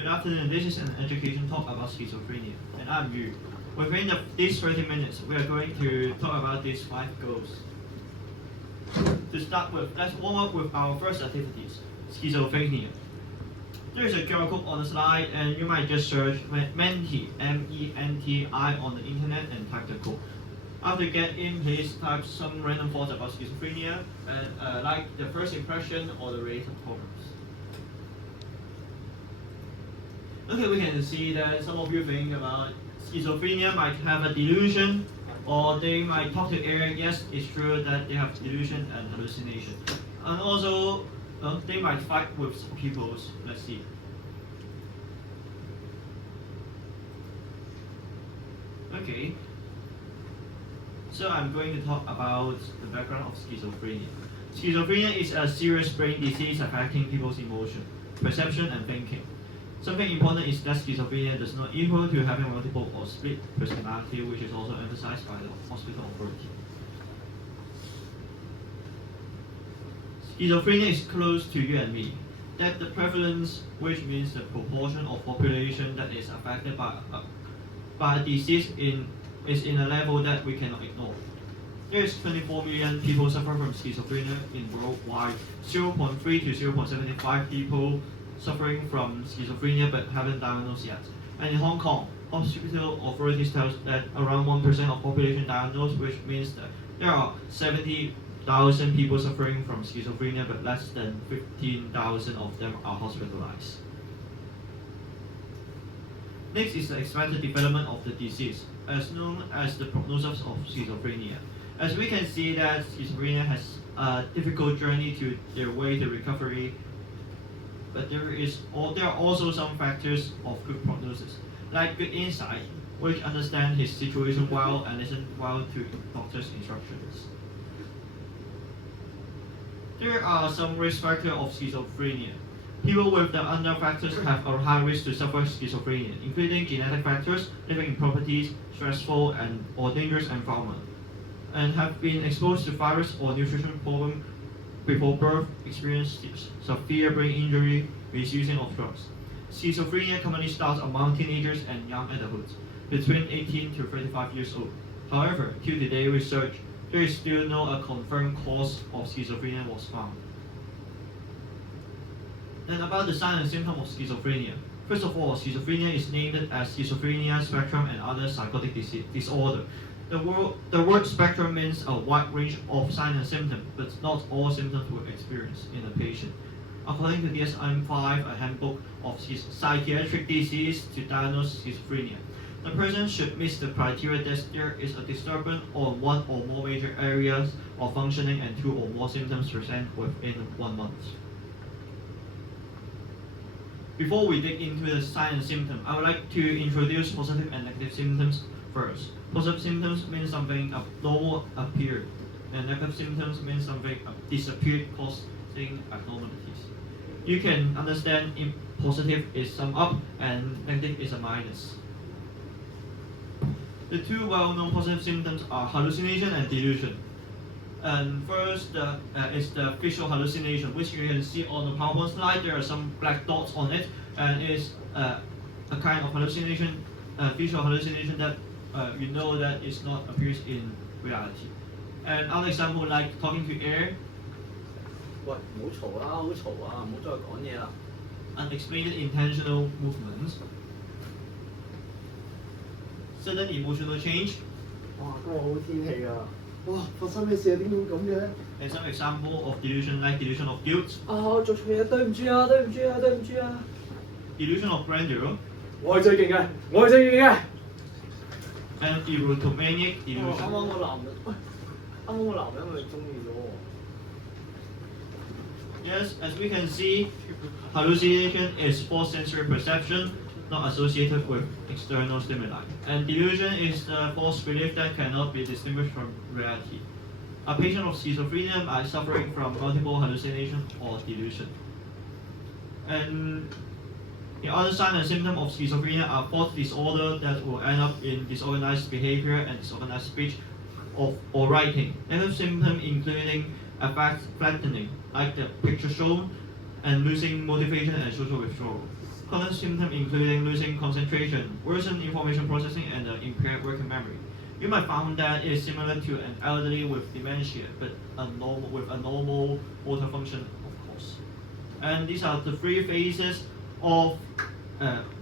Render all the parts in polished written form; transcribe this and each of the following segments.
Good afternoon, this is an education talk about schizophrenia, and I'm Yu. Within these 30 minutes, we are going to talk about these 5 goals. To start with, let's warm up with our first activities, schizophrenia. There is a QR code on the slide, and you might just search MENTI, M-E-N-T-I on the internet and type the code. After you get in, please type some random thoughts about schizophrenia, and like the first impression or the related problems. Okay, we can see that some of you think about schizophrenia might have a delusion, or they might talk to air. Yes, it's true that they have delusion and hallucination. And also, they might fight with people. Let's see. Okay. So I'm going to talk about the background of schizophrenia. Schizophrenia is a serious brain disease affecting people's emotion, perception, and thinking. Something important is that schizophrenia does not equal to having multiple or split personality, which is also emphasized by the hospital authority. Schizophrenia is close to you and me. That the prevalence, which means the proportion of population that is affected by a disease is in a level that we cannot ignore. There is 24 million people suffer from schizophrenia in worldwide, 0.3 to 0.75 people suffering from schizophrenia but haven't diagnosed yet. And in Hong Kong, hospital authorities tell us that around 1% of population diagnosed, which means that there are 70,000 people suffering from schizophrenia, but less than 15,000 of them are hospitalized. Next is the expected development of the disease, as known as the prognosis of schizophrenia. As we can see that schizophrenia has a difficult journey to their way to recovery, but there are also some factors of good prognosis, like good insight, which understand his situation well and listen well to doctor's instructions. There are some risk factors of schizophrenia. People with the under factors have a high risk to suffer schizophrenia, including genetic factors, living in properties, stressful or dangerous environment, and have been exposed to virus or nutrition problem before birth, experience severe brain injury, misusing of drugs. Schizophrenia commonly starts among teenagers and young adults, between 18 to 35 years old. However, till today research, there is still no confirmed cause of schizophrenia was found. And about the signs and symptoms of schizophrenia. First of all, schizophrenia is named as schizophrenia spectrum and other psychotic disorder. The word spectrum means a wide range of signs and symptoms, but not all symptoms were experienced in a patient. According to DSM-5, a handbook of psychiatric disease to diagnose schizophrenia, the person should meet the criteria that there is a disturbance on one or more major areas of functioning and 2 or more symptoms present within 1 month. Before we dig into the signs and symptoms, I would like to introduce positive and negative symptoms first. Positive symptoms mean something abnormal appeared, and negative symptoms mean something disappeared, causing abnormalities. You can understand if positive is sum up and negative is a minus. The 2 well-known positive symptoms are hallucination and delusion. And first is the visual hallucination, which you can see on the PowerPoint slide. There are some black dots on it, and it's a kind of hallucination, visual hallucination that you know that it's not appears in reality. And other example like talking to air. 喂，唔好嘈啦，好嘈啊！唔好再講嘢啦。Unexplained intentional movements. Sudden emotional change. 哇，今日好天氣啊！哇，發生咩事啊？點會咁嘅？ And some example of delusion like delusion of guilt, 啊，我做錯嘢，對唔住啊，對唔住啊，對唔住啊！ delusion of grandeur, 我係最勁嘅，我係最勁嘅。 and erotomaniac 啱 delusion. 啱個男人，喂，啱啱個男人咪中意咗我。 Yes, as we can see, hallucination is false sensory perception not associated with external stimuli. And delusion is the false belief that cannot be distinguished from reality. A patient of schizophrenia might suffering from multiple hallucination or delusion. And the other sign and symptom of schizophrenia are thought disorder that will end up in disorganized behavior and disorganized speech or writing. Negative symptoms including affect flattening, like the picture shown, and losing motivation and social withdrawal. Common symptoms including losing concentration, worsened information processing, and impaired working memory. You might find that it is similar to an elderly with dementia, but with a normal motor function, of course. And these are the three phases of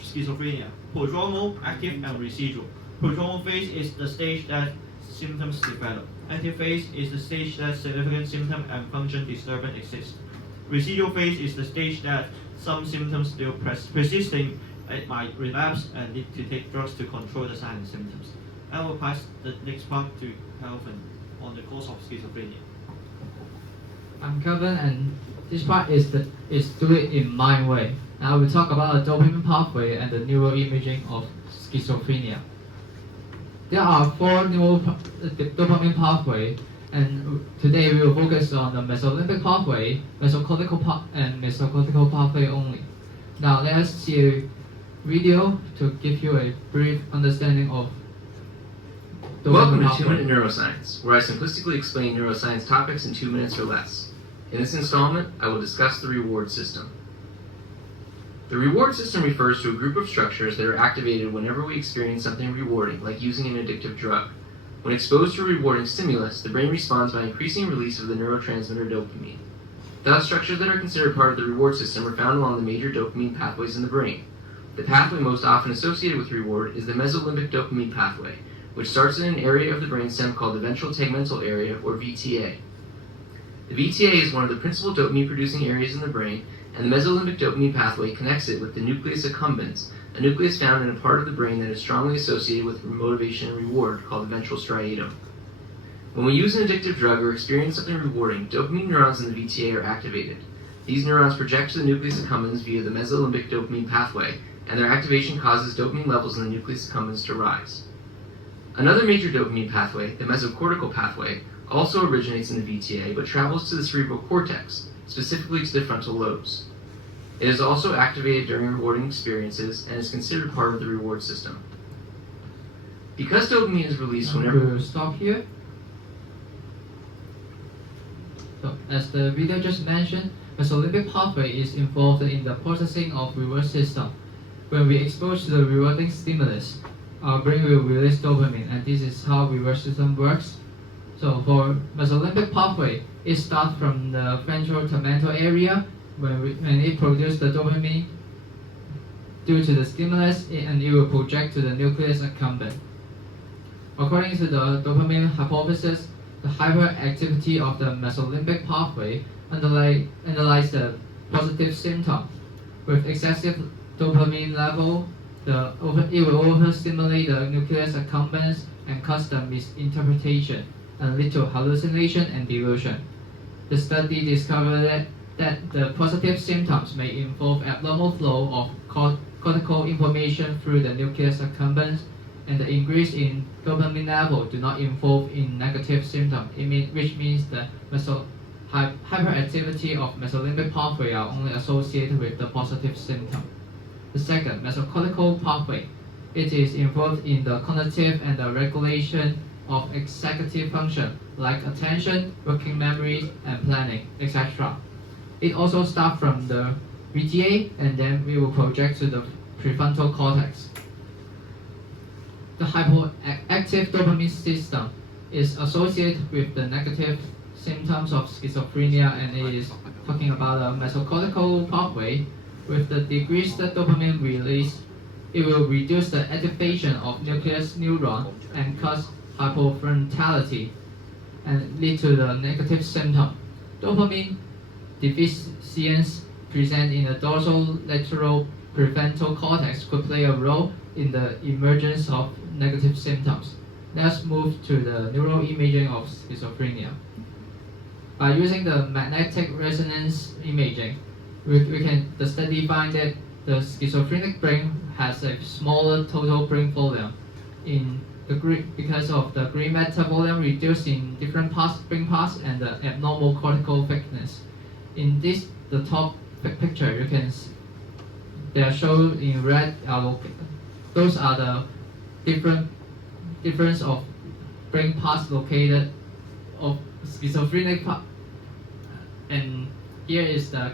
schizophrenia: prodromal, active, and residual. Prodromal phase is the stage that symptoms develop. Active phase is the stage that significant symptom and function disturbance exist. Residual phase is the stage that some symptoms still persisting, it might relapse and need to take drugs to control the signs and symptoms. I will pass the next part to Calvin on the cause of schizophrenia. I'm Kevin, and this part is do it in my way. I will talk about the dopamine pathway and the neuroimaging of schizophrenia. There are four dopamine pathways, and today we will focus on the mesolimbic pathway, and mesocortical pathway only. Now let us see a video to give you a brief understanding of Welcome dopamine to pathway. 2 Minute Neuroscience, where I simplistically explain neuroscience topics in 2 minutes or less. In this installment, I will discuss the reward system. The reward system refers to a group of structures that are activated whenever we experience something rewarding, like using an addictive drug. When exposed to a rewarding stimulus, the brain responds by increasing release of the neurotransmitter dopamine. Thus, structures that are considered part of the reward system are found along the major dopamine pathways in the brain. The pathway most often associated with reward is the mesolimbic dopamine pathway, which starts in an area of the brainstem called the ventral tegmental area, or VTA. The VTA is one of the principal dopamine-producing areas in the brain, and the mesolimbic dopamine pathway connects it with the nucleus accumbens, a nucleus found in a part of the brain that is strongly associated with motivation and reward, called the ventral striatum. When we use an addictive drug or experience something rewarding, dopamine neurons in the VTA are activated. These neurons project to the nucleus accumbens via the mesolimbic dopamine pathway, and their activation causes dopamine levels in the nucleus accumbens to rise. Another major dopamine pathway, the mesocortical pathway, also originates in the VTA but travels to the cerebral cortex, specifically to the frontal lobes. It is also activated during rewarding experiences and is considered part of the reward system. Because dopamine is released whenever... We'll stop here. So, as the video just mentioned, mesolimbic pathway is involved in the processing of reward system. When we expose to the rewarding stimulus, our brain will release dopamine, and this is how reward system works. So for mesolimbic pathway, it starts from the ventral tegmental area when it produces the dopamine due to the stimulus, and it will project to the nucleus accumbens. According to the dopamine hypothesis, the hyperactivity of the mesolimbic pathway underlies the positive symptom. With excessive dopamine level, it will overstimulate the nucleus accumbens and cause the misinterpretation and lead to hallucination and delusion. The study discovered that the positive symptoms may involve abnormal flow of cortical information through the nucleus accumbens, and the increase in dopamine level do not involve in negative symptoms, which means the hyperactivity of mesolimbic pathway are only associated with the positive symptom. The second, mesocortical pathway. It is involved in the cognitive and the regulation of executive function, like attention, working memory, and planning, etc. It also starts from the VTA, and then we will project to the prefrontal cortex. The hypoactive dopamine system is associated with the negative symptoms of schizophrenia, and it is talking about a mesocortical pathway. With the decreased dopamine release, it will reduce the activation of nucleus neuron and cause hypofrontality and lead to the negative symptom. Dopamine deficiency present in the dorsal lateral prefrontal cortex could play a role in the emergence of negative symptoms. Let's move to the neuroimaging of schizophrenia. By using the magnetic resonance imaging, the study find that the schizophrenic brain has a smaller total brain volume because of the gray matter volume reduced in different brain parts and the abnormal cortical thickness. In the top picture, you can see they are shown in red. Those are the difference of brain parts located of schizophrenic part, and here is the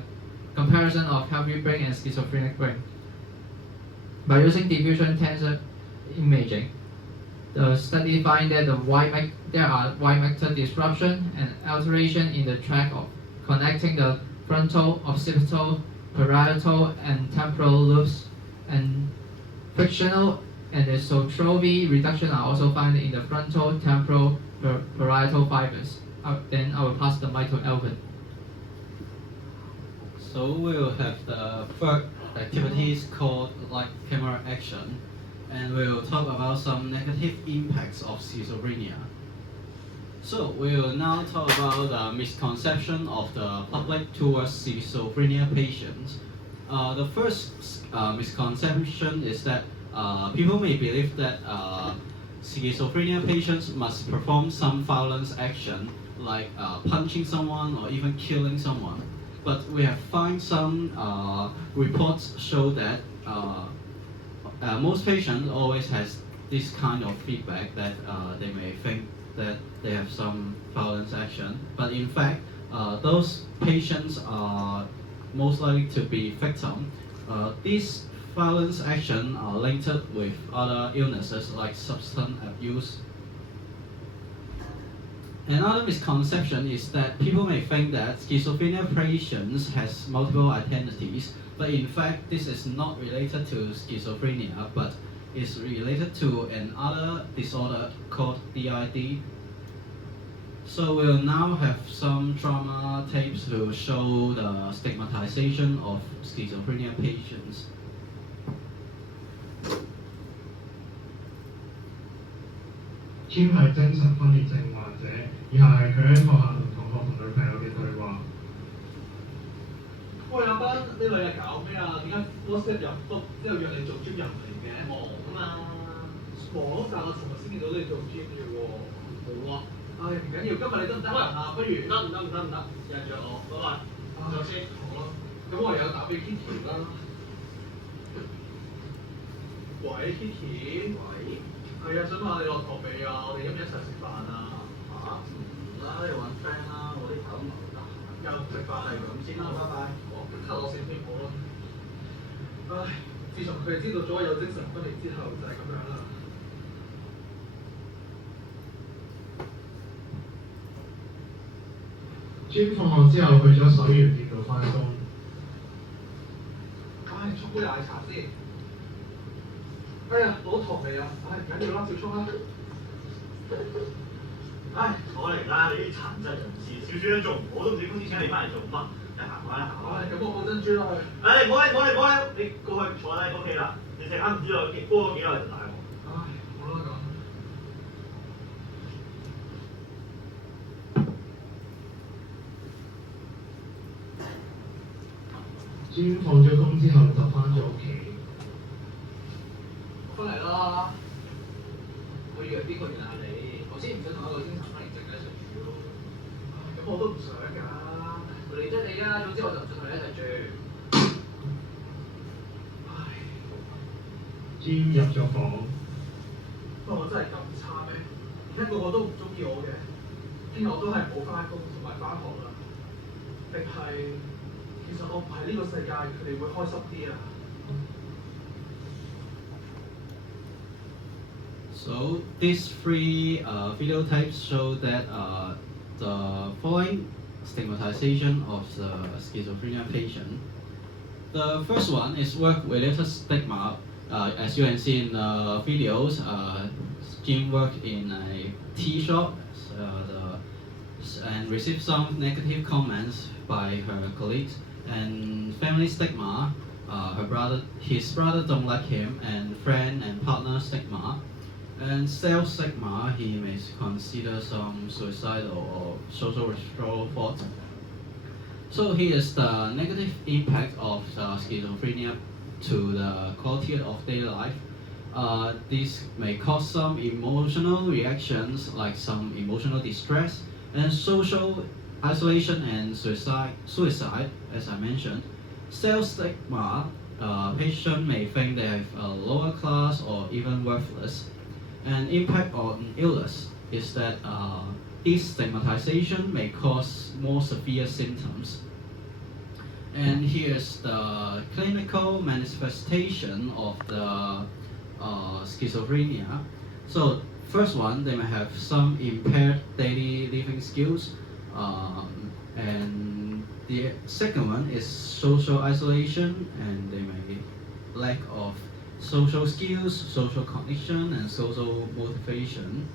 comparison of healthy brain and schizophrenic brain. By using diffusion tensor imaging, the study find that there are Y matter disruption and alteration in the track of connecting the frontal, occipital, parietal, and temporal lobes, and frictional and isotropy reduction are also found in the frontal, temporal, parietal fibers. Then I will pass the mic to Elvin. So we'll have the third activities called like camera action, and we'll talk about some negative impacts of schizophrenia. So we'll now talk about the misconception of the public towards schizophrenia patients. The first misconception is that people may believe that schizophrenia patients must perform some violence action like punching someone or even killing someone. But we have found some reports show that most patients always has this kind of feedback that they may think that they have some violence action, but in fact those patients are most likely to be victim. These violence action are linked with other illnesses like substance abuse. Another misconception is that people may think that schizophrenia patients has multiple identities, but in fact this is not related to schizophrenia, but is related to another disorder called DID. So we'll now have some drama tapes to show the stigmatization of schizophrenia patients. 專係精神分裂症患者，以下係佢喺學校同同學同女朋友嘅對話。喂，阿斌，呢兩日搞咩啊？點解 WhatsApp 又唔覆，之後約你做 gym 又唔嚟嘅？忙啊嘛。忙咯，但我尋日先見到你做 gym 嘅喎。好啊。唉，唔緊要，今日你得唔得閒啊？不如唔得，約著我，拜拜。就先。好咯。咁我唯有打俾 Kitty 啦。喂，Kitty。喂。係啊，想問下你落堂未啊？我哋一唔一齊食飯啊？嚇？唔啦，你揾 friend 啦，我呢排都唔係得閒。又食飯係咁先啦，拜拜。我即刻落線先好啦。唉，自從佢哋知道咗我有精神分裂之後，就係咁樣啦。專放學之後去咗水源店度翻工。唉，沖杯奶茶先。哎呀，攞堂未啊？唉，唔緊要啦，照沖啦。唉，我嚟啦！你啲殘疾人士少少都做唔好，都唔知公司請你翻嚟做乜？得閒玩下。唉，咁我冇珍珠啦。唉，唔好理，你過去坐低屋企啦。你陣間唔知道過咗幾耐就大鑊。唉，好啦咁。專放咗工之後就翻咗屋企。翻嚟啦！我以為邊個原諒你？我先唔想同一個精神分裂症嘅一齊住咯。咁我都唔想㗎。理得你啊！總之我就唔想同你一齊住。唉。專入咗房。不過我真係咁差咩？而家個個都唔中意我嘅，聽日我都係冇翻工同埋翻學啦。定係其實我唔係呢個世界，佢哋會開心啲啊？ So these three video tapes show that the following stigmatization of the schizophrenia patient. The first one is work-related stigma. As you can see in the videos, Jim worked in a tea shop and received some negative comments by her colleagues. And family stigma, his brother don't like him, and friend and partner stigma. And self-stigma, he may consider some suicidal or social withdrawal thoughts. So here is the negative impact of schizophrenia to the quality of daily life. This may cause some emotional reactions like some emotional distress and social isolation and suicide, as I mentioned. Self-stigma, patient may think they have a lower class or even worthless. And impact on illness is that this stigmatization may cause more severe symptoms. And here's the clinical manifestation of the schizophrenia. So first one, they may have some impaired daily living skills, and the second one is social isolation, and they may lack of social skills, social cognition, and social motivation.